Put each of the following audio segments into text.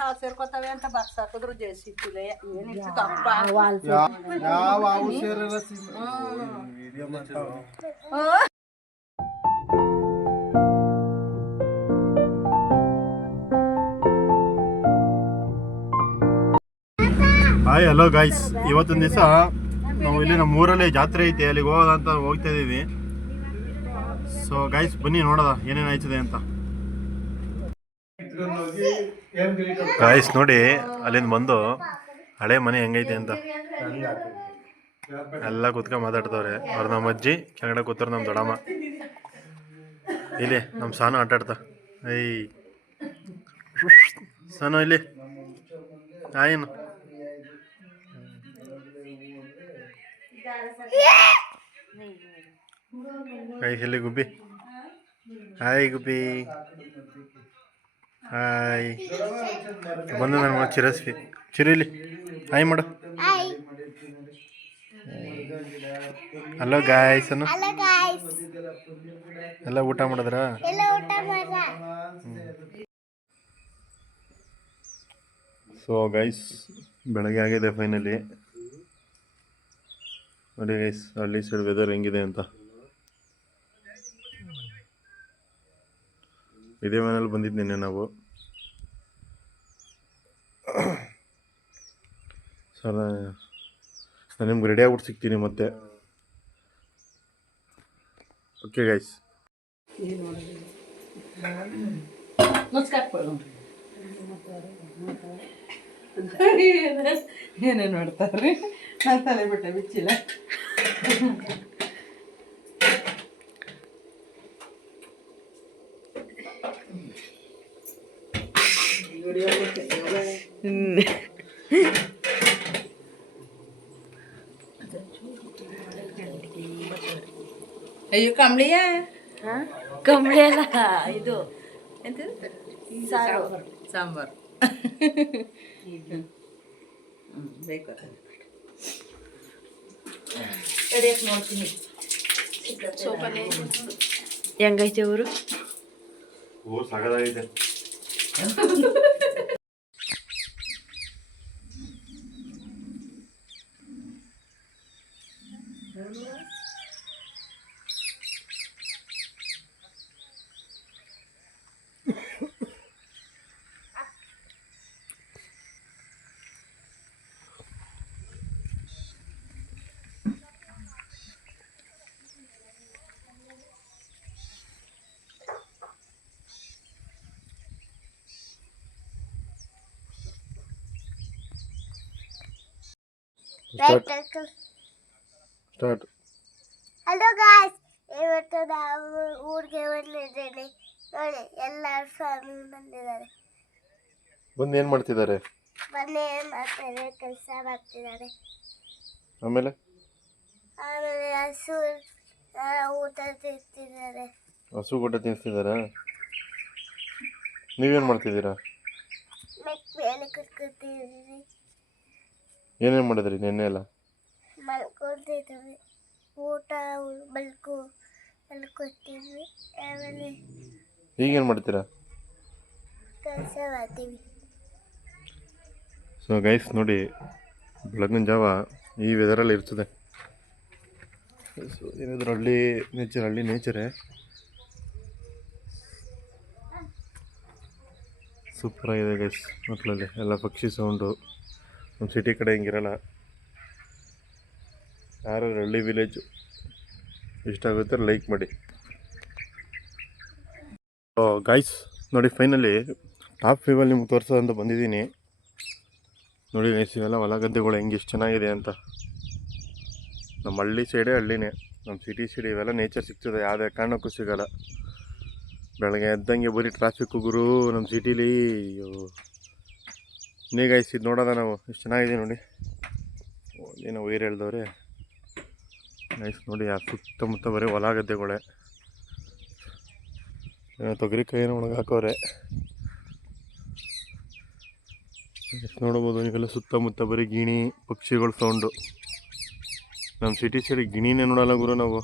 ಹಾವು ಸೇರ್ಕೋತಾವೆ ಅಂತ ಬಾಕ್ಸ್ ಹಾಕಿದ್ರು ಜೆಸಿಪಿಲೆ ಏನಿತ್ತು ದಪ್ಪ ಯಾವ ಹಾವು ಸೇರಿಲ್ಲ ವಿಡಿಯೋ ಮಾಡ್ತಾವ. ಹಾಯ್ ಹಲೋ ಗಾಯ್ಸ್, ಇವತ್ತೊಂದು ದಿವಸ ನಾವು ಇಲ್ಲಿ ನಮ್ಮ ಊರಲ್ಲಿ ಜಾತ್ರೆ ಐತೆ, ಅಲ್ಲಿಗೆ ಹೋಗೋದಂತ ಹೋಗ್ತಾ ಇದ್ದೀವಿ. ಸೊ ಗಾಯ್ಸ್ ಬನ್ನಿ ನೋಡೋದ ಏನೇನು ಆಯ್ತದೆ ಅಂತ. ಗಾಯ್ಸ್ ನೋಡಿ ಅಲ್ಲಿಂದ ಬಂದು ಹಳೆ ಮನೆ ಹೆಂಗೈತೆ ಅಂತ ಎಲ್ಲ ಕೂತ್ಕೊಂಡು ಮಾತಾಡ್ತವ್ರೆ. ಅವ್ರು ನಮ್ಮ ಅಜ್ಜಿ, ಕೆಳಗಡೆ ಕೂತವ್ರು ನಮ್ಮ ದೊಡ್ಡಮ್ಮ, ಇಲ್ಲಿ ನಮ್ಮ ಸಾನು ಆಟಾಡ್ತಾ. ಐ ಸಾನು ಇಲ್ಲಿ ಆಯೇನು ಗೈಸ್ ಇಲ್ಲಿ ಗುಬ್ಬಿ. ಹಾಯ್ ಗುಬ್ಬಿ, ಹಾಯ್. ಬಂದು ನನ್ನ ಚಿರಸ್ವಿ ಚಿರಿಲಿ ಹಾಯ್ ಮಾಡು. ಹಲೋ ಗಾಯ್ಸ್ ಅನ್ನು ಎಲ್ಲ ಊಟ ಮಾಡಿದ್ರ? ಸೊ ಗೈಸ್ ಬೆಳಗ್ಗೆ ಆಗಿದೆ ಫೈನಲಿ. ನೋಡಿ ಗೈಸ್ ಹಳ್ಳಿ ಸೈಡ್ ವೆದರ್ ಹೆಂಗಿದೆ ಅಂತ. ಇದೇ ಮನೇಲಿ ಬಂದಿದ್ದು ನಿನ್ನೆ ನಾವು. ಸರ್ ನಾನು ನಿಮ್ಗೆ ರೆಡಿ ಆಗ್ಬಿಟ್ಟು ಸಿಗ್ತೀನಿ ಮತ್ತೆ. Okay guys. ಏನೇನು ಮಾಡ್ತಾರ್ರಿ? ನಾನು ತಲೆ ಬಿಟ್ಟೆ ಬಿಚ್ಚಿಲ್ಲ. ಅಯ್ಯೋ ಕಂಬಳಿಯ ಕಂಬಳಿ ಅಲ್ಲ, ಇದು ಎಂತ ಸಾಂಬಾರು ಬೇಕು. ಹೆಂಗೈತೆ ಊರು? ಊರು ಸಾಕಾಗೈತೆ. ಸ್ಟಾರ್ಟ್. ಹಲೋ ಗಾಯ್ಸ್, ಇವತ್ತು ನಾವು ಊರಿಗೆ ಬಂದಿದ್ದೇನೆ. ನೋಡಿ ಎಲ್ಲರೂ ಫ್ಯಾಮಿಲಿ ಬಂದಿದ್ದಾರೆ. ಬಂದು ಏನು ಮಾಡ್ತಿದ್ದಾರೆ? ಬಂದು ಏನು ಮಾಡ್ತಾರೆ? ಕೆಲಸ ಮಾಡ್ತಿದ್ದಾರೆ. ಆಮೇಲೆ ಹಸು ಊಟ ತಿಂತಿದ್ದಾರೆ. ಹಸು ಊಟ ತಿನ್ನಿಸ್ತಿದ್ದಾರಾ? ನೀವೇನು ಮಾಡ್ತಿದ್ದೀರಾ? ಮೇಲೆ ಕುತ್ಕೊತಿದ್ದೀವಿ. ಏನೇನು ಮಾಡಿದ್ರಿ ನೆನ್ನೆ ಎಲ್ಲ? ಮಲ್ಕೊತಿದ್ದೀವಿ. ಊಟ ಮಲ್ಕೊತಿದ್ವಿ. ಆಮೇಲೆ ಈಗೇನು ಮಾಡ್ತೀರಾ? ಕೆಲಸ ಮಾಡ್ತೀವಿ. ಸೊ ಗೈಸ್ ನೋಡಿ ಬೆಳಗಿನ ಜಾವ ಈ ವೆದರಲ್ಲಿ ಇರ್ತದೆ. ಸೊ ಏನಾದರೂ ಹಳ್ಳಿ ನೇಚರೇ ಸೂಪರಾಗಿದೆ ಗೈಸ್. ಮಕ್ಕಳಲ್ಲಿ ಎಲ್ಲ ಪಕ್ಷಿ ಸೌಂಡು. ನಮ್ಮ ಸಿಟಿ ಕಡೆ ಹಿಂಗಿರಲ್ಲ. ಯಾರು ಹಳ್ಳಿ ವಿಲೇಜು ಇಷ್ಟ ಆಗುತ್ತೆ ಲೈಕ್ ಮಾಡಿ. ಗಾಯ್ಸ್ ನೋಡಿ ಫೈನಲಿ ಟಾಪ್ ವ್ಯೂವಲ್ಲಿ ನಿಮ್ಗೆ ತೋರಿಸೋದಂತ ಬಂದಿದ್ದೀನಿ. ನೋಡಿ ಗೈಸ್ ಇವೆಲ್ಲ ಹೊಲ ಗದ್ದೆಗಳು ಹೆಂಗೆ ಎಷ್ಟು ಚೆನ್ನಾಗಿದೆ ಅಂತ. ನಮ್ಮ ಹಳ್ಳಿ ಸೈಡೇ ಹಳ್ಳಿನೇ. ನಮ್ಮ ಸಿಟಿ ಸೈಡ್ ಇವೆಲ್ಲ ನೇಚರ್ ಸಿಗ್ತದೆ, ಯಾವುದೇ ಕಾರಣಕ್ಕೂ ಸಿಗೋಲ್ಲ. ಬೆಳಗ್ಗೆ ಎದ್ದಂಗೆ ಬರೀ ಟ್ರಾಫಿಕ್ಕು ಗುರು ನಮ್ಮ ಸಿಟೀಲಿ. ನೀ ಗೈಸ್ ಇದು ನೋಡೋದ ನಾವು ಎಷ್ಟು ಚೆನ್ನಾಗಿದೆ ನೋಡಿ. ಏನೋ ವೈರ್ ಹೇಳ್ದವ್ರೆ ಗೈಸ್ ನೋಡಿ. ಆ ಸುತ್ತಮುತ್ತ ಬರೀ ಹೊಲ ಗದ್ದೆಗಳೇ. ಏನೋ ತೊಗರಿಕಾಯಿನ ಒಣಗಾಕವ್ರೆ. ಎಷ್ಟು ನೋಡ್ಬೋದು ನೀವೆಲ್ಲ ಸುತ್ತಮುತ್ತ ಬರೀ ಗಿಣಿ ಪಕ್ಷಿಗಳು ಸೌಂಡು. ನಮ್ಮ ಸಿಟಿ ಸೈಡ್ ಗಿಣಿನೇ ನೋಡಲ್ಲ ಗುರು ನಾವು.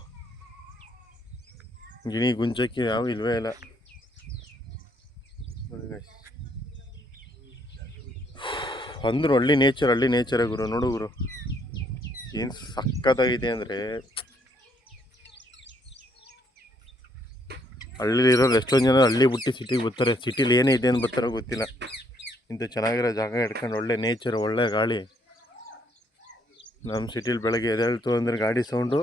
ಗಿಣಿ ಗುಂಚಕ್ಕೆ ಯಾವ ಇಲ್ವೇ ಇಲ್ಲ ನೋಡಿ ಗೈಸ್. ಅಂದ್ರು ಹಳ್ಳಿ ನೇಚರೇ ಗುರು. ನೋಡು ಗುರು ಏನು ಸಕ್ಕತ್ತಾಗಿದೆ ಅಂದರೆ, ಹಳ್ಳಿಲಿರೋರು ಎಷ್ಟೊಂದು ಜನ ಹಳ್ಳಿ ಬಿಟ್ಟು ಸಿಟಿಗೆ ಬರ್ತಾರೆ. ಸಿಟಿಲಿ ಏನೇ ಇದೆ ಅಂತ ಬರ್ತಾರೋ ಗೊತ್ತಿಲ್ಲ. ಇಂಥ ಚೆನ್ನಾಗಿರೋ ಜಾಗ ಹಿಡ್ಕೊಂಡು ಒಳ್ಳೆ ನೇಚರ್, ಒಳ್ಳೆ ಗಾಳಿ. ನಮ್ಮ ಸಿಟಿಲಿ ಬೆಳಗ್ಗೆ ಎದ್ದೇಳ್ತು ಅಂದರೆ ಗಾಡಿ ಸೌಂಡು,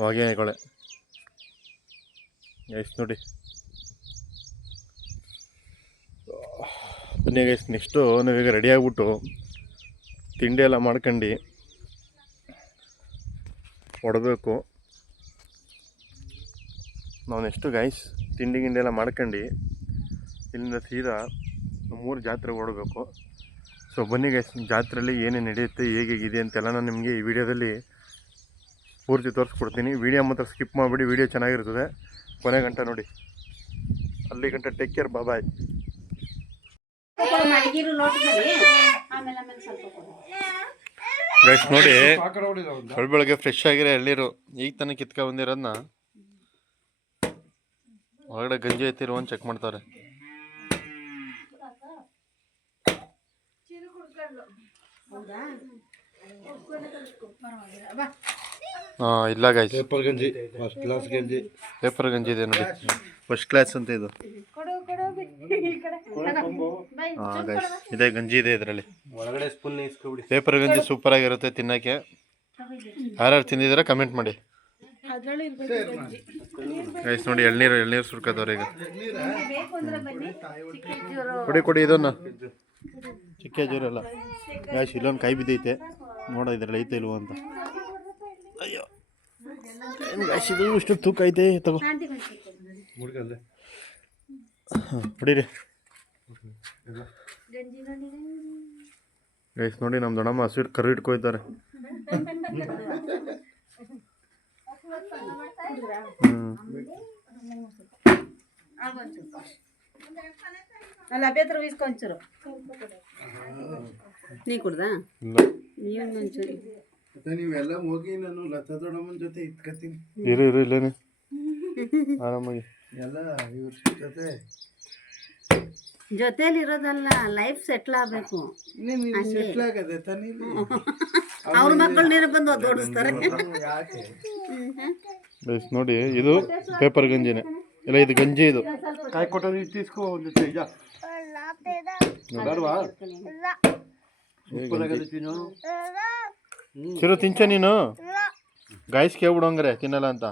ಹೊಗೆ ಕೊಳೆ. ಗೈಸ್ ನೋಡಿ, ಬನ್ನಿ ಗೈಸ್, ನೆಕ್ಸ್ಟು ನಾವೀಗ ರೆಡಿ ಆಗಿಬಿಟ್ಟು ತಿಂಡಿ ಎಲ್ಲ ಮಾಡ್ಕೊಂಡು ಹೊಡಬೇಕು. ನಾವು ನೆಕ್ಸ್ಟು ಗೈಸ್ ತಿಂಡಿ ಗಿಂಡಿ ಎಲ್ಲ ಮಾಡ್ಕೊಂಡು ಇಲ್ಲಿಂದ ಸೀದಾ ನಮ್ಮೂರು ಜಾತ್ರೆಗೆ ಹೊಡಬೇಕು. ಸೊ ಬನ್ನಿ ಗೈಸ್, ಜಾತ್ರೆಯಲ್ಲಿ ಏನೇನು ನಡೆಯುತ್ತೆ, ಹೇಗಿದೆ ಅಂತೆಲ್ಲ ನಾನು ನಿಮಗೆ ಈ ವಿಡಿಯೋದಲ್ಲಿ ಪೂರ್ತಿ ತೋರಿಸ್ಕೊಡ್ತೀನಿ. ವಿಡಿಯೋ ಮಾತ್ರ ಸ್ಕಿಪ್ ಮಾಡಿಬಿಡಿ, ವಿಡಿಯೋ ಚೆನ್ನಾಗಿರ್ತದೆ, ಕೊನೆ ಗಂಟ ನೋಡಿ. ಅಲ್ಲಿ ಗಂಟ ಟೇಕ್ ಕೇರ್, ಬಾಯ್. ಗೈಸ್ ನೋಡಿ, ಬೆಳಗ್ಗೆ ಫ್ರೆಶ್ ಆಗಿರೋ ಎಳ್ಳೀರು ಈಗ ತಾನೇ ಕಿತ್ಕೊ ಬಂದಿರೋದನ್ನ ಹೊರಗಡೆ ಗಂಜಿ ಐತಿರೋ ಅಂತ ಚೆಕ್ ಮಾಡ್ತಾರೆ. ಇಲ್ಲ ಗೈಸ್, ಪೇಪರ್ ಗಂಜಿ ಇದೆ ನೋಡಿ, ಫಸ್ಟ್ ಕ್ಲಾಸ್ ಅಂತ ಇದು. ಗೈಸ್ ಇದೇ ಗಂಜಿ ಇದೆ ಇದರಲ್ಲಿ. ಪೇಪರ್ ಗಂಜಿ ಸೂಪರ್ ಆಗಿರುತ್ತೆ ತಿನ್ನಕ್ಕೆ. ಯಾರ್ಯಾರು ತಿಂದಿದ್ದೀರಾ ಕಮೆಂಟ್ ಮಾಡಿ ಗೈಸ್. ನೋಡಿ ಎಳ್ನೀರು ಸುರ್ಕೋದವ್ರೆ ಈಗ. ಕೊಡಿ ಇದನ್ನ, ಚಿಕ್ಕ ಜೋರಲ್ಲ ಗೈಸ್. ಇಲ್ಲೊಂದು ಕೈ ಬಿದ್ದೈತೆ, ನೋಡ ಇದ್ರಲ್ಲಿ ಐತೆ ಇಲ್ವೋ ಅಂತ. ಅಯ್ಯೋ ಏನು ಗೈಸ್, ಇದು ಇಷ್ಟು ತೂಕ ಐತೆ, ತಗೋ ಹೊಡೀರಿ ಗೈಸ್. ನೋಡಿ ನಮ್ಮ ದೊಡ್ಡಮ್ಮ ಹಸು ಕರು ಇಟ್ಕೊಯ್ತಾರೆ. ಅಲ್ಲ ಬೇತ್ರ ವೀಸ್ಕೊಂಚರು ನೀ ಕುಡ್ದ ನೀವೆಲ್ಲ ಹೋಗಿ ನಾನು ಲತಾ ದೊಡ್ಡಮ್ಮನ ಜೊತೆ ಇಟ್ಕತೀನಿ. ಇರು ಇಲ್ಲೇನೆ ಆರಾಮಾಗಿ ಎಲ್ಲ ಇವ್ರ ಜೊತೆ ಜೊತೆಲಿ ಇರೋದಲ್ಲ, ಲೈಫ್ ಸೆಟ್ಲ್ ಆಗ್ಬೇಕು. ಸೆಟ್ಲ್ ಆಗದೆ ತಾನೇ. ಅವ್ರ ಮಕ್ಕಳು ನೀನು ಬಂದು ಓಡಿಸ್ತಾರೆ. ಯಾಕೆ ನೋಡಿ, ಇದು ಪೇಪರ್ ಗಂಜಿನೇ ಇಲ್ಲ, ಇದು ಗಂಜಿ. ಇದು ಕಾಯಿ ಕೊಟ್ಟರು ತೀಸ್ಕೊ ಒಂದು ಈಗ ಬೇಡವಾ? ಚಿರು ತಿಂಚ ನೀನು ಗಾಯ್ಸ್ ಕೇಳ್ಬಿಡು ಹಂಗಾರೆ ತಿನ್ನಲ್ಲ ಅಂತ.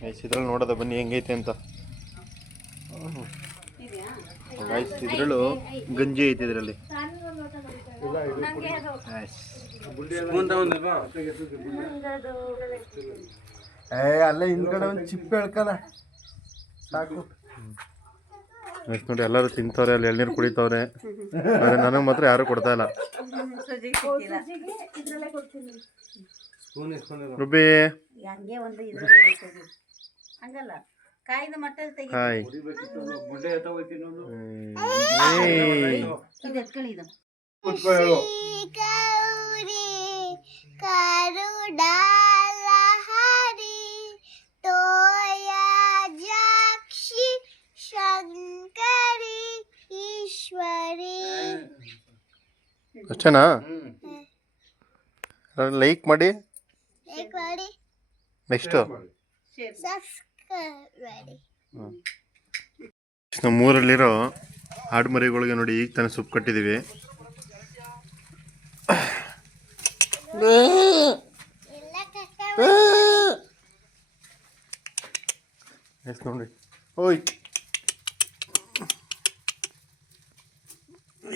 ಗೈಸ್ ಇದ್ರಲ್ಲಿ ನೋಡೋದ ಬನ್ನಿ ಹೆಂಗೈತೆ ಅಂತ. ಗೈಸ್ ಇದ್ರಲ್ಲೂ ಗಂಜಿ ಐತೆ ಇದರಲ್ಲಿ. ಅಲ್ಲೇ ಹಿಂದ್ಗಡೆ ಒಂದು ಚಿಪ್ಪೆ ಹೇಳ್ಕಲ್ಲ ಸಾಕು. ಗೈಸ್ ನೋಡಿ, ಎಲ್ಲರೂ ತಿಂತವ್ರೆ, ಅಲ್ಲಿ ಎಳ್ನೀರು ಕುಡಿತವ್ರೆ. ಆದರೆ ನನಗೆ ಮಾತ್ರ ಯಾರು ಕೊಡ್ತಾ ಇಲ್ಲ. ರುಬಿ ಹಂಗಲ್ಲ, ಕಾಯ್ದ ಮಟ್ಟಲ್ಲಿ ತೆಗಿ. ಹಾಯ್ ಅಷ್ಟೇನಾ? ಲೈಕ್ ಮಾಡಿ, ನೆಕ್ಸ್ಟು ನಮ್ಮೂರಲ್ಲಿರೋ ಆಡು ಮರಿಗಳಿಗೆ ನೋಡಿ ಈಗ ತಾನೇ ಸೊಪ್ಪು ಕಟ್ಟಿದ್ದೀವಿ. ನೋಡಿ, ಓಯ್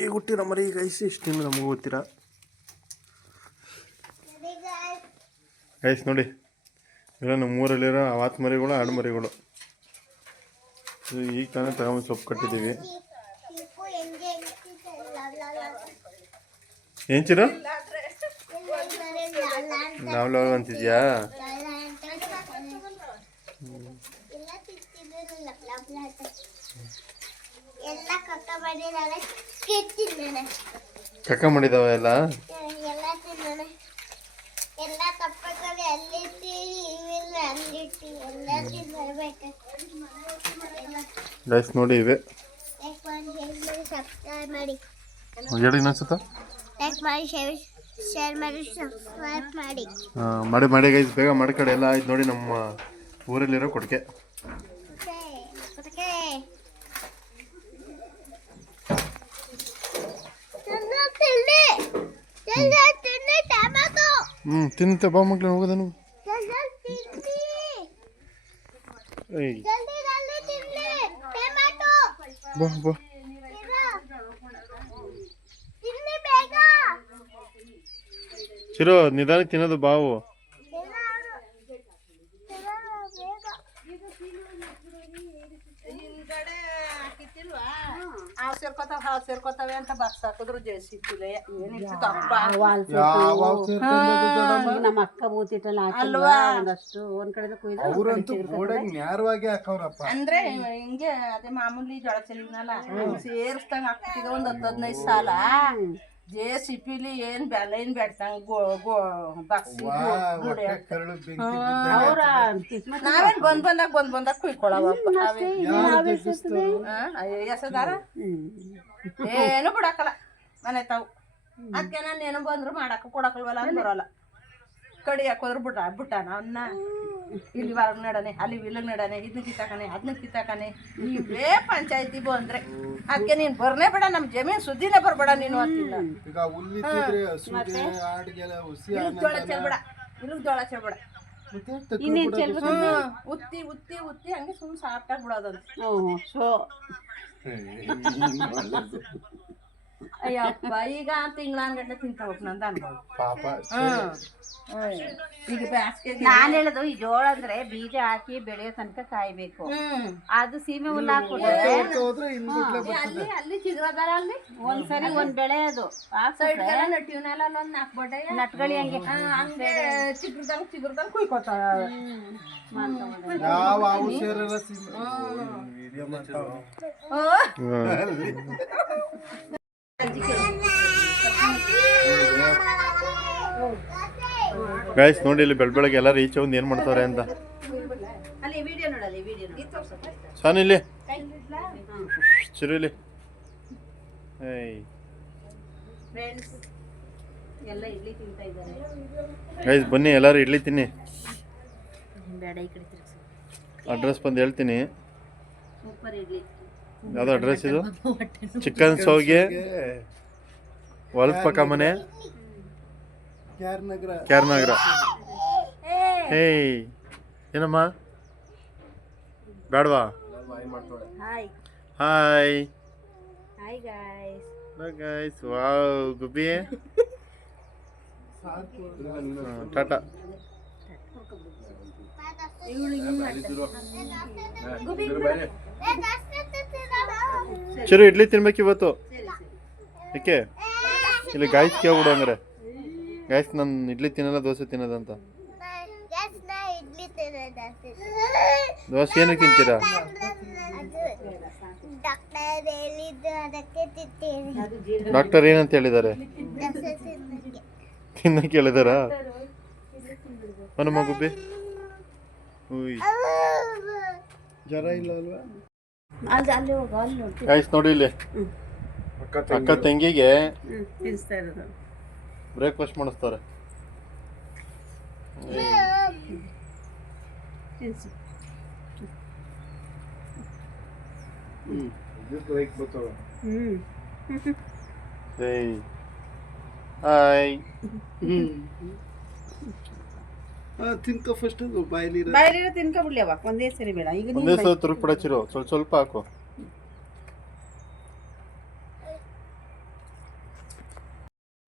ಈಗ ಹುಟ್ಟಿರೋ ಮರಿ ಗೈಸ್, ಇಷ್ಟೇನು ನಮಗೂ ಗೊತ್ತಿರ ಗೈಸ್. ನೋಡಿ ಇಲ್ಲ, ನಮ್ಮೂರಲ್ಲಿರೋ ಆವಾತ್ ಮರಿಗಳು, ಆಡು ಮರಿಗಳು. ಈಗ ತಾನೇ ತಗೊಂಡು ಸೊಪ್ಪು ಕಟ್ಟಿದ್ದೀವಿ. ಏನ್ ಚಿರು ನಾವು ಅಂತಿದ್ಯಾ? ಕಕ್ಕ ಮಾಡಿದಾವ ಎಲ್ಲ. ಎಲ್ಲ ತಪ್ಪಕಲ್ಲಿ ಅಲ್ಲಿಟ್ಟು ಇವಿಲ್ಲ ಅಲ್ಲಿಟ್ಟು ಎಲ್ಲ ತಿನ್ಬರ್ಬೇಕು. ಗೈಸ್ ನೋಡಿ ಇವೆ ಲೈಕ್ ಮಾಡಿ ಸಬ್ಸ್ಕ್ರೈಬ್ ಮಾಡಿ ಹೇಳಿ ಇನ್ನೊಂದ್ಸತ ಲೈಕ್ ಮಾಡಿ ಶೇರ್ ಮಾಡಿ ಸಬ್ಸ್ಕ್ರೈಬ್ ಮಾಡಿ ಮಾಡಿ ಮಾಡಿ ಗೈಸ್ ಬೇಗ ಮಾಡ್ಕಡೆ ಎಲ್ಲ ಆಯ್ತು ನೋಡಿ ನಮ್ಮ ಊರಲ್ಲಿರೋ ಕೊಟ್ಟಿಗೆ ತಿನ್ನುತ್ತೆ ಬಾ ಮಕ್ಳು ಹೋಗೋದನು ಬಾ ಬಾ ಚಿರೋ ನಿಧಾನಕ್ಕೆ ತಿನ್ನೋದು ಬಾವು ಹಾವು ಸೇರ್ಕೋತಾವೆ ಅಂತ ಬಾಕ್ಸ್ ಹಾಕಿದ್ರು ಜೇಸಿಪಿಲೆ ಏನಿತ್ತು ದಪ್ಪ ನಮ್ಮ ಅಕ್ಕ ಬೂತಿಟ್ಟಲ್ಲ ಅಲ್ವಾ ಒಂದಷ್ಟು ಒಂದ್ ಕಡೆ ಕುಯ್ದು ಅವರಂತೂ ಗೋಡೆಗೆ ನೇರವಾಗಿ ಹಾಕವ್ರಪ್ಪ. ಅಂದ್ರೆ ಹಿಂಗೆ ಅದೇ ಮಾಮೂಲಿ ಜೋಳ ಚೆಲ್ಲಿನಲ್ಲ ಸೇರಿಸ್ದಂಗ ಹಾಕ್ತಿದ್ದ ಒಂದ್ 10-15 ಸಾಲ ಜೇಸಿಪಿಲಿ ಏನ್ ಬೆಲೆನ್ ಬೆಡ್ತಂಗ ಬಾಕ್ಸಿ ಕರಳು ಬೆಂಕಿ ಅವ್ರ ನಾವೇನ್ ಬಂದಾಗ ಕುಯ್ಕೊಳವಪ್ಪ ಎಸದಾರ ಏನು ಬಿಡಾಕಲ್ಲ ಮನೆ ತಾವು ಅದಕ್ಕೆ ನಾನು ಏನು ಬಂದ್ರು ಮಾಡಾಕ ಕೊಡಕಲ್ವಲ್ಲ ಅಂತ ಬರೋಲ್ಲ ಕಡಿ ಹಾಕೋದ್ರು ಬಿಟ್ಟಾನ ಅವನ್ನ ಇಲ್ಲಿ ಹೊರಗ್ ನಡನೆ ಅಲ್ಲಿ ಇಲ್ಲಿಗೆ ನಡನೆ ಇದನ್ನ ಕಿತ್ತಾಕನೆ ಅದನ್ನ ಕಿತ್ತಾಕನೆ ಇವೇ ಪಂಚಾಯತಿ ಬಂದ್ರೆ ಅದಕ್ಕೆ ನೀನ್ ಬರ್ನೇ ಬೇಡ ನಮ್ ಜಮೀನ್ ಸುದ್ದಿನೇ ಬರ್ಬೇಡ ನೀನು ಅಂತಿಲ್ಲ ಈಗ ಹುಲ್ಲಿದ್ರೆ ಹಸುಗೆ ಆಡ್ಗೆಲ್ಲ ಹುಸಿ ಜೋಳ ಚೆಲ್ಬೇಡ ಇಲ್ಲಿಗೆ ಜೋಳ ಚೆಲ್ಬೇಡ ಇನ್ನೇನ್ ಚೆಲ್ಬೇಕು ಉತ್ತಿ ಉತ್ತಿ ಉತ್ತಿ ಹಂಗೆ ಸುಮ್ಮನೆ ಸಾಫ್ಟಾಗಿ ಬಿಡೋದಂತ ಶೋ ಅಯ್ಯಪ್ಪ ಈಗ ತಿಂಗಳಾನ್ಗಟ್ಲೆ ತಿಂತಾವಕ್ ನಂದು ಅನ್ಬೋದು ಪಾಪ ಈಗ ಬ್ಯಾಸ್ಗೆ ನಾನ್ ಹೇಳೋದು ಈ ಜೋಳ ಅಂದ್ರೆ ಬೀಜ ಹಾಕಿ ಬೆಳೆಯೋ ತನಕ ಕಾಯ್ಬೇಕು ಅದು ಸೀಮೆ ಹುಲ್ಲು ಹಾಕ್ಬಿಟ್ರೆ ಹೋದ್ರೆ ಹಿಂದ್ಗಡೆ ಅಲ್ಲಿ ಅಲ್ಲಿ ಚಿಗುರದಾರ ಅಲ್ಲಿ ಒಂದ್ಸರಿ ಒಂದ್ ಬೆಳೆ ಅದು ಸೈಡ್ ನಟಿವ್ನೆಲ್ಲ ಒಂದ್ 4 ಬಡ್ಡೆ ನಟ್ಗಳಿ ಹಂಗೆ ಹಂಗೆ ಚಿಗುರ್ದಂಗ್ ಕುಯ್ಕೋತಾವ ಯಾವ ಹಾವು ಸೇರಲ್ಲ ವಿಡಿಯೋ ಮಾಡ್ತಾವ ಗೈಸ್ ನೋಡಿ ಇಲ್ಲಿ ಬೆಳಗ್ಗೆ ಎಲ್ಲರೂ ಈಚೆ ಒಂದು ಏನು ಮಾಡ್ತಾರೆ ಅಂತ ಅಲ್ಲಿ ವಿಡಿಯೋ ನೋಡಲ್ಲಿ ವಿಡಿಯೋ ಸಾನು ಇಲ್ಲಿ ಚಿರು ಇಲ್ಲಿ ಏಯ್ ಫ್ರೆಂಡ್ಸ್ ಎಲ್ಲ ಇಡ್ಲಿ ತಿಂತಾ ಇದ್ದಾರೆ ಗೈಸ್ ಬನ್ನಿ ಎಲ್ಲರೂ ಇಡ್ಲಿ ತಿನ್ನಿ ಬೇಡ ಈ ಕಡೆ ತಿರ್ಗಿಸಿ ಅಡ್ರೆಸ್ ಬಂದು ಹೇಳ್ತೀನಿ ಸೂಪರ್ ಇಡ್ಲಿ ಯಾವ್ದು ಅಡ್ರೆಸ್ ಇದು ಚಿಕನ್ ಸೋಗೆ ಹೊಲದ ಪಕ್ಕ ಮನೆ ಕ್ಯಾರ್ ನಗರ ಹೇಯ್ ಏನಮ್ಮ ಬೇಡವಾ hi hi hi guys guys wow ಗುಬ್ಬಿ ಟಾಟಾ ಚಿರು ಇಡ್ಲಿ ತಿನ್ಬೇಕು ಇವತ್ತು ಏಕೆ ಇಲ್ಲಿ ಗಾಯ್ಸ್ ಕೇಳ್ಬಿಡು ಅಂದ್ರೆ ಗಾಯ್ಸ್ ನಾನು ಇಡ್ಲಿ ತಿನ್ನಲ್ಲ ದೋಸೆ ತಿನ್ನೋದಂತ ದೋಸೆ ಏನಕ್ಕೆ ತಿಂತೀರಾ ಡಾಕ್ಟರ್ ಏನಂತ ಹೇಳಿದ್ದಾರೆ ತಿನ್ನಕ್ಕೆ ಹೇಳಿದಾರಾ ಮನಮ್ಮ ಗುಬ್ಬಿ ಉಯ್ ಜ್ವರ ಇಲ್ಲ ಅಲ್ವಾ? ಅಲ್ಲಿ ಹೋಗು ಅಲ್ಲಿ ನೋಡಿ ಗಾಯ್ಸ್ ನೋಡಿ ಇಲ್ಲಿ ಅಕ್ಕ ತಂಗಿಗೆ ತಿನ್ನಿಸ್ತಾ ಇರೋದು ಬ್ರೇಕ್ಫಾಸ್ಟ್ ಮಾಡಿಸ್ತಾರೆ ತಿನ್ಸು ಏಯ್ ಹಾಯ್ ತಿನ್ಕೋ ಫಸ್ಟ್ ಬಾಯಲ್ಲಿ ಬಾಯಲ್ಲಿರೋ ತಿನ್ಕೊಬಿಡ್ಲಿ ಅವ ಒಂದೇ ಸರಿ ಬೇಡ ಈಗ ಒಂದೇ ಸಲ ತುರುಕ್ಬಿಡ ಚಿರು ಸ್ವಲ್ಪ ಸ್ವಲ್ಪ ಹಾಕು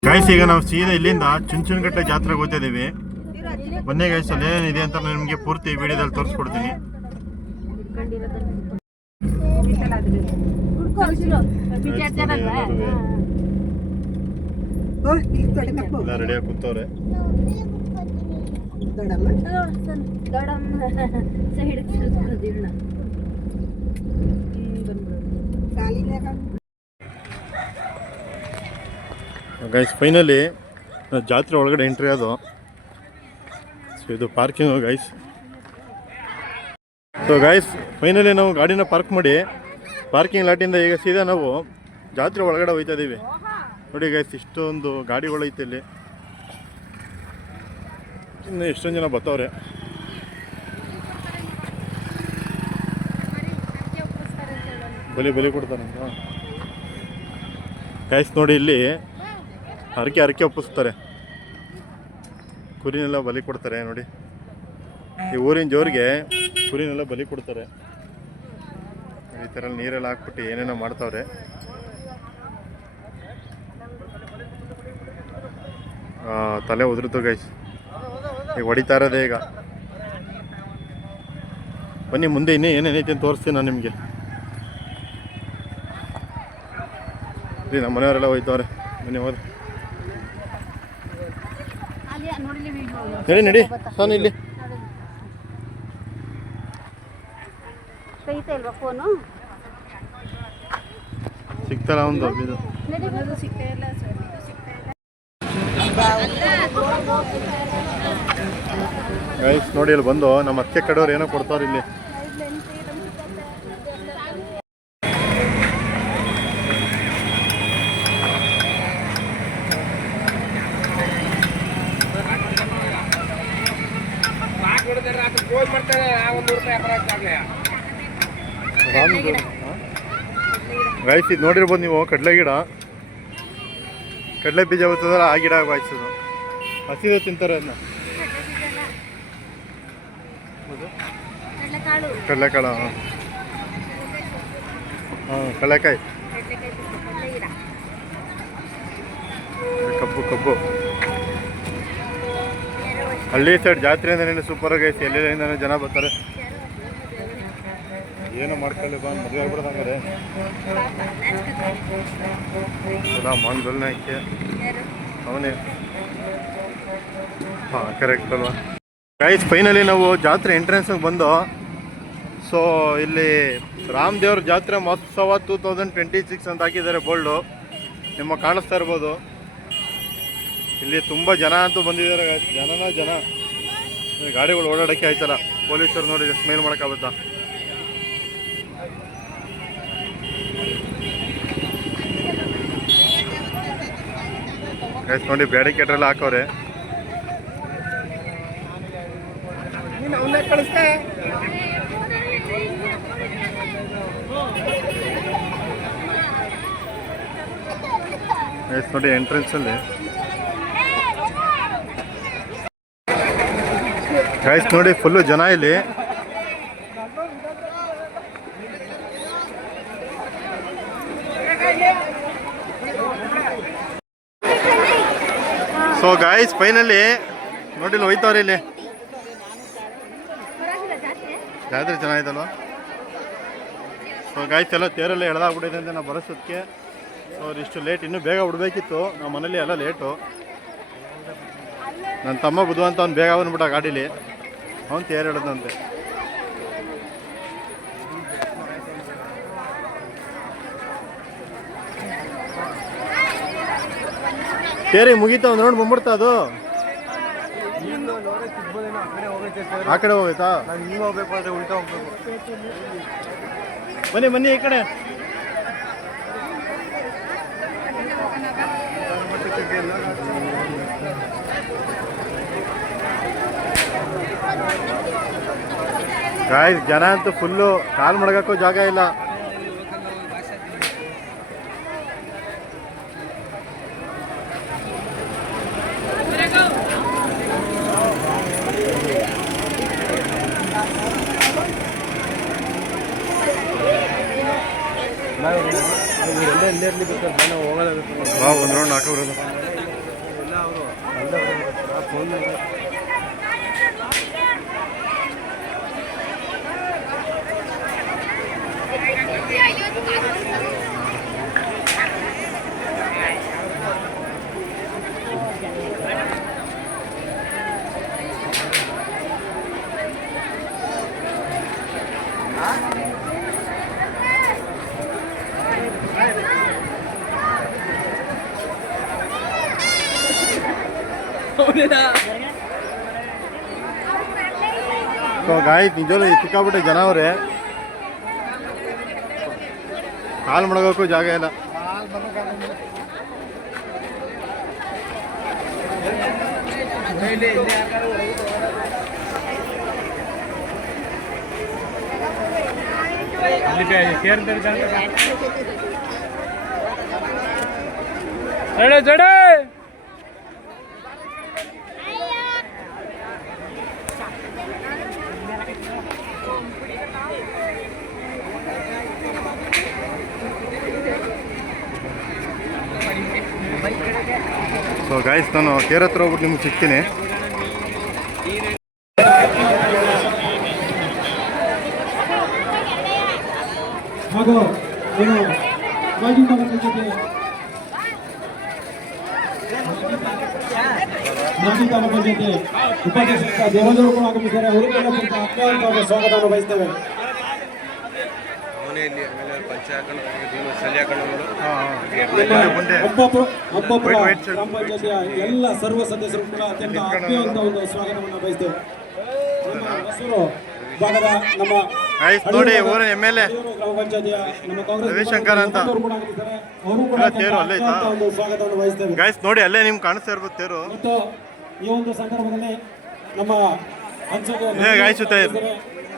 ಗಾಯ್ಸ್ ಈಗ ನಾವು ಸೀದಾ ಇಲ್ಲಿಂದ ಚುಂಚನಕಟ್ಟೆ ಜಾತ್ರೆಗೆ ಹೋಗ್ತಾ ಇದೀವಿ ಬನ್ನಿ ಗಾಯ್ಸ್ ಅಲ್ಲಿ ಏನೇನಿದೆ ಅಂತ ನಾನು ನಿಮಗೆ ಪೂರ್ತಿ ವಿಡಿಯೋದಲ್ಲಿ ತೋರಿಸ್ಕೊಡ್ತೀನಿ ಎಲ್ಲ ರೆಡಿಯಾಗಿ ಕೂತವ್ರೆ ಗೈಸ್ ಫೈನಲಿ ಜಾತ್ರೆ ಒಳಗಡೆ ಎಂಟ್ರಿ ಅದು ಸೊ ಇದು parking guys so guys finally ನಾವು ಗಾಡಿನ ಪಾರ್ಕ್ ಮಾಡಿ ಪಾರ್ಕಿಂಗ್ ಲಾಟಿಂದ ಈಗ ಸೀದಾ ನಾವು ಜಾತ್ರೆ ಒಳಗಡೆ ಹೋಗ್ತಾ ಇದ್ದೀವಿ. ನೋಡಿ ಗೈಸ್, ಇಷ್ಟೊಂದು ಗಾಡಿಗಳು ಐತೆ ಇಲ್ಲಿ. ಇನ್ನು ಎಷ್ಟೊಂದು ಜನ ಬರ್ತಾವ್ರೆ. ಬಲಿ ಕೊಡ್ತಾರಂತ ಗೈಸ್. ನೋಡಿ ಇಲ್ಲಿ ಹರಕೆ ಒಪ್ಪಿಸ್ತಾರೆ, ಕುರಿನೆಲ್ಲ ಬಲಿ ಕೊಡ್ತಾರೆ. ನೋಡಿ ಈ ಊರಿನ ಜೋರಿಗೆ ಕುರಿನೆಲ್ಲ ಬಲಿ ಕೊಡ್ತಾರೆ. ಈ ಥರ ನೀರೆಲ್ಲ ಹಾಕ್ಬಿಟ್ಟು ಏನೇನೋ ಮಾಡ್ತಾವ್ರೆ. ತಲೆ ಉದುರಿತು ಗೈಸ್, ಈಗ ಹೊಡಿತಾ ಇರೋದೇ. ಈಗ ಬನ್ನಿ ಮುಂದೆ ಇನ್ನೇ ಏನೇನೈತೆ ಅಂತ ತೋರಿಸ್ತೀನಿ ನಾನು ನಿಮಗೆ. ನಮ್ಮ ಮನೆಯವರೆಲ್ಲ ಹೋಯ್ತವ್ರೆ. ಬನ್ನಿ ಹೋದ್ರೆ ನಡಿ ಸಾನು ಇಲ್ಲಿ ಫೋನು ಸಿಗ್ತಾರ ಒಂದು ಇದು. ಗೈಸ್ ನೋಡಿ ಇಲ್ಲಿ ಬಂದು ನಮ್ಮ ಅತ್ತೆ ಕಡೆಯವ್ರು ಏನೋ ಕೊಡ್ತಾವ್ರು ಇಲ್ಲಿ. ಗೈಸ್ ಇದು ನೋಡಿರ್ಬೋದು ನೀವು, ಕಡಲೆ ಗಿಡ, ಕಡಲೆ ಬೀಜ ಬರ್ತದಲ್ಲ ಆ ಗಿಡ ಬಾಯಿಸೋದು. ಹಸಿದು ತಿಂತಾರೆ ಅದನ್ನ. ಕಡಲೆಕಾಳು, ಹಾಂ ಕಡಲೆಕಾಯಿ, ಕಬ್ಬು. ಹಳ್ಳಿ ಸೈಡ್ ಜಾತ್ರೆ ಅಂದ್ರೆ ಸೂಪರ್ ಆಗೈತಿ. ಎಲ್ಲೆಲ್ಲಿಂದ ಜನ ಬರ್ತಾರೆ. ಏನೋ ಮಾಡ್ಕೊಳ್ಳಿ ಬಂದು ಮದುವೆ ಆಗ್ಬಿಡ್ದಂಗಾರೆ. ಮಾನ್ಗಲ್ನ ಐತೆ ಅವನೇ. ಹಾಂ ಕರೆಕ್ಟ್ ಅಲ್ವಾ ಗೈಸ್. ಫೈನಲಿ ನಾವು ಜಾತ್ರೆ ಎಂಟ್ರೆನ್ಸ್ಗೆ ಬಂದು. ಸೊ ಇಲ್ಲಿ ರಾಮದೇವ್ರ ಜಾತ್ರೆ ಮಹೋತ್ಸವ 2026 ಅಂತ ಹಾಕಿದ್ದಾರೆ ಬೋಲ್ಡು, ನಿಮ್ಮ ಕಾಣಿಸ್ತಾ ಇರ್ಬೋದು. ಇಲ್ಲಿ ತುಂಬ ಜನ ಅಂತೂ ಬಂದಿದ್ದಾರೆ. ಜನ ಗಾಡಿಗಳು ಓಡಾಡೋಕ್ಕೆ ಆಯ್ತಲ್ಲ. ಪೊಲೀಸರು ನೋಡಿ ಸ್ಮೈಲ್ ಮಾಡೋಕ್ಕಾಗುತ್ತಾ? ಗೈಸ್ ನೋಡಿ ಬ್ಯಾರಿಕೇಡ್ರೆಲ್ಲ ಹಾಕವ್ರೆ. ಗೈಸ್ ನೋಡಿ ಎಂಟ್ರೆನ್ಸಲ್ಲಿ ಗೈಸ್ ನೋಡಿ ಫುಲ್ಲು ಜನ ಇಲ್ಲಿ. ಸೊ ಗಾಯ್ಸ್ ಫೈನಲಿ ನೋಡಿ ಹೋಯ್ತವ್ರೆ ಇಲ್ಲಿ. ಜಾತ್ರೆ ಚೆನ್ನಾಗಿತ್ತಲ್ವ? ಸೊ ಗಾಯ್ಸ್ ಎಲ್ಲ ತೇರೆಲ್ಲ ಎಳೆದಾಗ್ಬಿಟ್ಟಿದೆ ಅಂತ ನಾವು ಬರೋಸೋದಕ್ಕೆ. ಸೊ ಇಷ್ಟು ಲೇಟ್, ಇನ್ನೂ ಬೇಗ ಬಿಡಬೇಕಿತ್ತು. ನಮ್ಮ ಮನೇಲಿ ಎಲ್ಲ ಲೇಟು. ನನ್ನ ತಮ್ಮ ಬುದ್ಧವಂತ ಅವ್ನು ಬೇಗ ಬಂದ್ಬಿಟ್ಟ ಗಾಡೀಲಿ. ಅವ್ನು ತೇರು ಎಳೆದಂತೆ. ತೇರಿ ಮುಗೀತಾ ಒಂದು ರೌಂಡ್ ಬಂದ್ಬಿಡ್ತಾ ಅದು. ಆ ಕಡೆ ಹೋಗೈತಾ? ಹೋಗ್ಬೇಕು ಅಂದ್ರೆ ಉಲ್ಟಾ ಹೋಗ್ಬೇಕು. ಬನ್ನಿ ಈ ಕಡೆ. ಗಾಯ್ಸ್ ಜನ ಅಂತೂ ಫುಲ್ಲು, ಕಾಲು ಮಡಗಕ್ಕೂ ಜಾಗ ಇಲ್ಲ. ಒಂದು ರೌಂಡ್ ಹಾಕೋರು. ಸೊ ಗಾಯ್ಸ್ ನಿಜವೂ ಸಿಕ್ಕಾಬಿಟ್ಟೆ ಜನ ಅವ್ರೆ. ಕಾಲು ಮಡಗೋಕ್ಕೂ ಜಾಗ ಇಲ್ಲ. ಸೊ ಗಾಯ್ಸ್, ನಾನು ಕೇರ್ ಹತ್ರ ಹೋಗ್ಬಿಟ್ಟು ನಿಮ್ಗೆ ಸಿಗ್ತೀನಿ. ಹಾಗೂ ಏನು ಮಾಜಿ ನಗರದ ಜೊತೆ ಮಾಜಿ ತಾಲೂಕು ಜೊತೆ ಉಪಾಧ್ಯಕ್ಷ ದೇವೇಂದ್ರ ಕೂಡ ಆಗಮಿಸಿದ್ದಾರೆ. ಅವರಿಗೆ ಸ್ವಲ್ಪ ಅತ್ಯಂತ ಸ್ವಾಗತವನ್ನು ಬಯಸ್ತೇವೆ. ಹಬ್ಬಪುರ ಗ್ರಾಮ ಪಂಚಾಯತಿಯ ಎಲ್ಲ ಸರ್ವ ಸದಸ್ಯರು ಕೂಡ ಅತ್ಯಂತ ಆತ್ಮೀಯವಾದ ಒಂದು ಸ್ವಾಗತವನ್ನು ಬಯಸ್ತೇವೆ. ನಮ್ಮ ಹೊಸೂರು ಭಾಗದ ನಮ್ಮ ನೋಡಿ ಊರಿನ MLA ಗ್ರಾಮ ಪಂಚಾಯತಿಯ ನಮ್ಮ ಕಾಂಗ್ರೆಸ್ ರವಿಶಂಕರ್ ಅಂತ ಅವರು ಕೂಡ ಆಗಿದ್ದಾರೆ. ಅವರು ಕೂಡ ತೇರು ಅಲ್ಲೇ ಐತಾ? ಒಂದು ಸ್ವಾಗತವನ್ನು ಬಯಸ್ತೇವೆ. ಗಾಯ್ಸ್ ನೋಡಿ, ಅಲ್ಲೇ ನಿಮ್ಗೆ ಕಾಣಿಸ್ತಾ ಇರ್ಬೋದು ತೇರು. ಮತ್ತು ಈ ಒಂದು ಸಂದರ್ಭದಲ್ಲಿ ನಮ್ಮ ಗಾಯ್ಸ್ ಜೊತೆ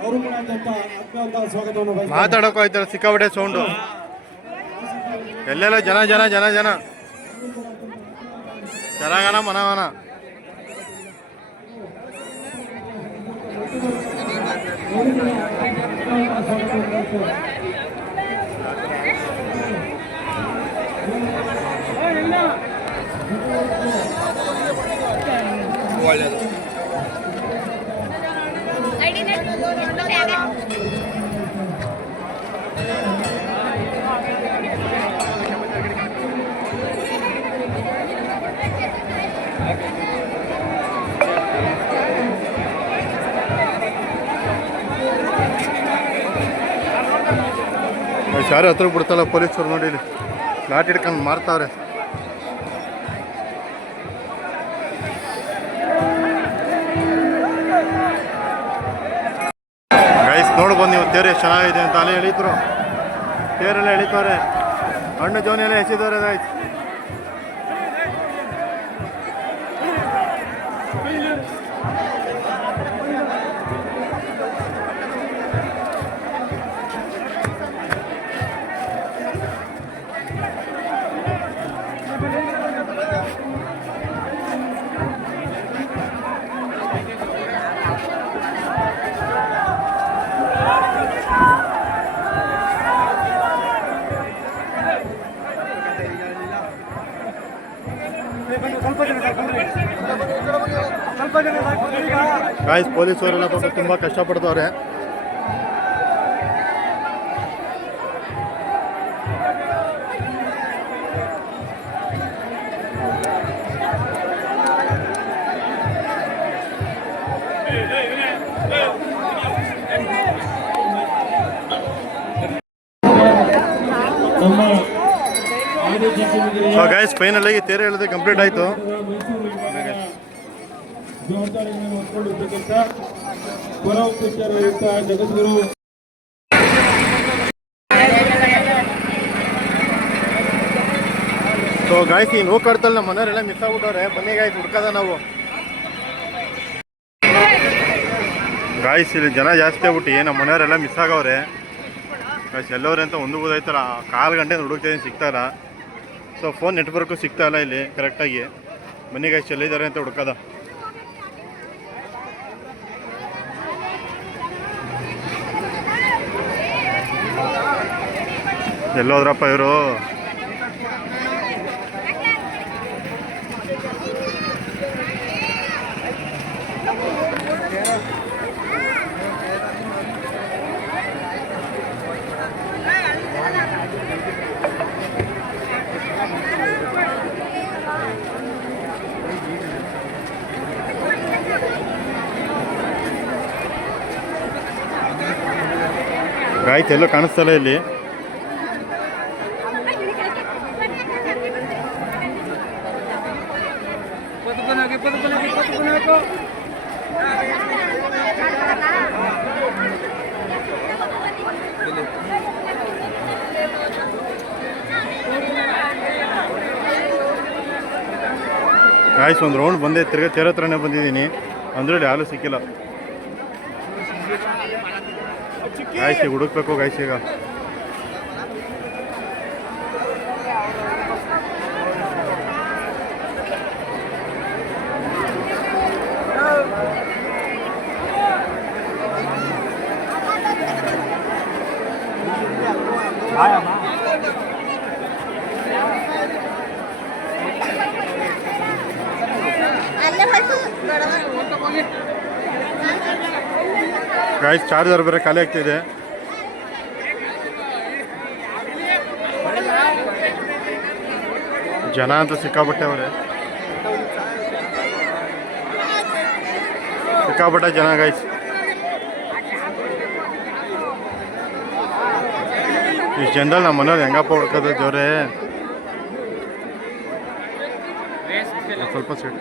ಅವರು ಕೂಡ ಅತ್ಯಂತ ಅತ್ಯಂತ ಸ್ವಾಗತವನ್ನು ಬಯಸ್ತೇವೆ. ಮಾತಾಡೋಕೆ ಆಯ್ತಾರೆ, ಸಿಕ್ಕಾಪಟ್ಟೆ ಸೌಂಡು. ಎಲ್ಲೆಲ್ಲ ಜನ ಜನ ಜನ ಜನ ಜನಾಗಣ ಮನವನ. ಯಾರು ಹತ್ರ ಬಿಡ್ತಲ್ಲ ಪೊಲೀಸರು. ನೋಡಿ ಇಲ್ಲಿ ಲಾಟ್ ಹಿಡ್ಕೊಂಡು ಮಾರ್ತಾವ್ರೆ. ಗೈಸ್ ನೋಡ್ಬೋದು ನೀವು, ತೇರು ಎಷ್ಟು ಚೆನ್ನಾಗಿದೆ ಅಂತ. ಅಲ್ಲೇ ಎಳೀತರು, ತೇರೆಲ್ಲ ಎಳಿತವ್ರೆ, ಹಣ್ಣು ಜೋನಿ ಎಲ್ಲ ಎಸಿದವ್ರೆ. ಗಾಯ್ಸ್ ಗಾಯ್ಸ್ ಪೊಲೀಸವರೆಲ್ಲ ಪಾಪ ತುಂಬ ಕಷ್ಟಪಡ್ತವ್ರೆ. ಸೊ ಗಾಯ್ಸ್ ಫೈನಲ್ ಆಗಿ ತೇರು ಎಳೆದು ಕಂಪ್ಲೀಟ್ ಆಯಿತು. ಜವಾಬ್ದಾರಿಯನ್ನು ಹೊತ್ಕೊಂಡಿರ್ತಕ್ಕಂಥ ಪುರ ಉಪಚಾರಯುಕ್ತ ಜಗದ್ಗುರು ಸೊ ಗಾಯ್ಸ್ ಈ ನೋಡ್ಕಾಡ್ತಲ್ಲಿ ನಮ್ಮ ಮನೆಯವರೆಲ್ಲ ಮಿಸ್ ಆಗ್ಬಿಟ್ಟವ್ರೆ. ಬನ್ನಿ ಗಾಯ್ಸ್ ಹುಡ್ಕದ ನಾವು. ಗಾಯ್ಸ್ ಇಲ್ಲಿ ಜನ ಜಾಸ್ತಿ ಆಗ್ಬಿಟ್ಟು ನಮ್ಮ ಮನೆಯವರೆಲ್ಲ ಮಿಸ್ ಆಗವ್ರೆ. ಗಾಯ್ಸ್ ಎಲ್ಲವ್ರೆ ಅಂತ ಒಂದು ಬೋದಾಯ್ತಲ್ಲ, 4 ಗಂಟೆ ಹುಡುಕ್ತಿದ್ದೀನಿ, ಸಿಗ್ತಾಯಿಲ್ಲ. ಸೊ ಫೋನ್ ನೆಟ್ವರ್ಕು ಸಿಗ್ತಾಯಿಲ್ಲ ಇಲ್ಲಿ ಕರೆಕ್ಟಾಗಿ. ಬನ್ನಿ ಗಾಯ್ಸ್ ಎಲ್ಲಿದ್ದಾರೆ ಅಂತ ಹುಡ್ಕದ. ಎಲ್ಲೋದ್ರಪ್ಪ ಇವರು? ಗಾಯ್ಸ್ ಎಲ್ಲೋ ಕಾಣಿಸ್ತಲ್ಲ ಇಲ್ಲಿ. ಗಾಯ್ಸ್ ಒಂದು ರೌಂಡ್ ಬಂದೆ ತಿರ್ಗಾ ತೇರ ಹತ್ರನೇ ಬಂದಿದ್ದೀನಿ ಅಂದ್ರೆ ಇಲ್ಲಿ ಹಾಲು ಸಿಕ್ಕಿಲ್ಲ ಗಾಯ್ಸ್ ಈಗ ಹುಡುಕ್ಬೇಕು ಗಾಯ್ಸ್ ಈಗ ಗಾಯ್ಸ್ ಚಾರ್ಜರ್ ಬೇರೆ ಖಾಲಿ ಆಗ್ತಿದೆ ಜನ ಅಂತ ಸಿಕ್ಕಾಪಟ್ಟೆ ಅವರೇ ಸಿಕ್ಕಾಪಟ್ಟೆ ಜನ ಗಾಯ್ಸ್ ಇಷ್ಟು ಜನದಲ್ಲಿ ನಮ್ಮ ಮನೇಲಿ ಹೆಂಗಪ್ಪ ಹುಡ್ಕೋದು ಜೋರೇ ಸ್ವಲ್ಪ ಸೈಡ್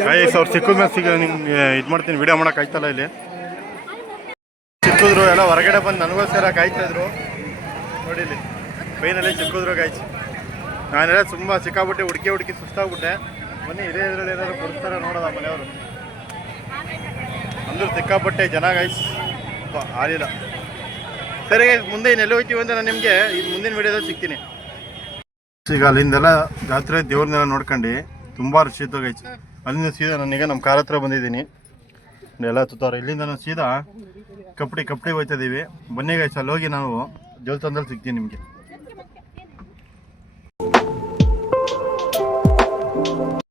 ಗಾಯ್ಸ್ ಅವ್ರು ಸಿಕ್ಕಿದ ಮೇಲೆ ನಿಮ್ಗೆ ಇದು ಮಾಡ್ತೀನಿ ವಿಡಿಯೋ ಮಾಡೋಕೆ ಆಯ್ತಲ್ಲ ಇಲ್ಲಿ ಸಿಕ್ಕಿದ್ರು ಎಲ್ಲ ಹೊರಗಡೆ ಬಂದು ನನಗೋಸ್ಕರ ಕಾಯ್ತಾಯಿದ್ರು ನೋಡಿ ಇಲ್ಲಿ ಫೈನಲ್ಲಿ ಸಿಕ್ಕಿದ್ರು ಗಾಯ್ಸ್ ನಾನೆಲ್ಲ ತುಂಬ ಸಿಕ್ಕಾಬಿಟ್ಟೆ ಹುಡುಕಿ ಸುಸ್ತಾಗ್ಬಿಟ್ಟೆ ಬನ್ನಿ ಇದೇ ಇದರಲ್ಲಿ ಏನಾದ್ರು ಕೊಡ್ತಾರ ನೋಡೋದ ಮನೆಯವರು ಅಂದ್ರು ಸಿಕ್ಕಾಪಟ್ಟೆ ಜನ ಗಾಯ್ಸ್ ಆಲಿಲ್ಲ ಸರಿ ಗಾಯ್ಸ್ ಮುಂದೆ ಇನ್ನೆಲ್ಲ ಹೋಗ್ತೀವಿ ಅಂತ ನಾನು ನಿಮಗೆ ಈ ಮುಂದಿನ ವಿಡಿಯೋದಲ್ಲಿ ಸಿಗ್ತೀನಿ ಈಗ ಅಲ್ಲಿಂದೆಲ್ಲ ಜಾತ್ರೆ ದೇವ್ರನ್ನೆಲ್ಲ ನೋಡ್ಕೊಂಡು ತುಂಬ ರಶ್ ಇತ್ತು ಗೈಸ್ ಅಲ್ಲಿಂದ ಸೀದಾ ನಾನೀಗ ನಮ್ಮ ಕಾರ್ ಹತ್ರ ಬಂದಿದ್ದೀನಿ ಎಲ್ಲ ತುತ್ತವ್ರೆ ಇಲ್ಲಿಂದ ನಾನು ಸೀದಾ ಕಪ್ಪಡಿ ಹೋಗ್ತಾ ಇದ್ದೀವಿ ಬನ್ನಿ ಗೈಸ್ ಅಲ್ಲಿ ಹೋಗಿ ನಾವು ಜೋಲ್ತಂದಲ್ಲಿ ಸಿಗ್ತೀನಿ ನಿಮಗೆ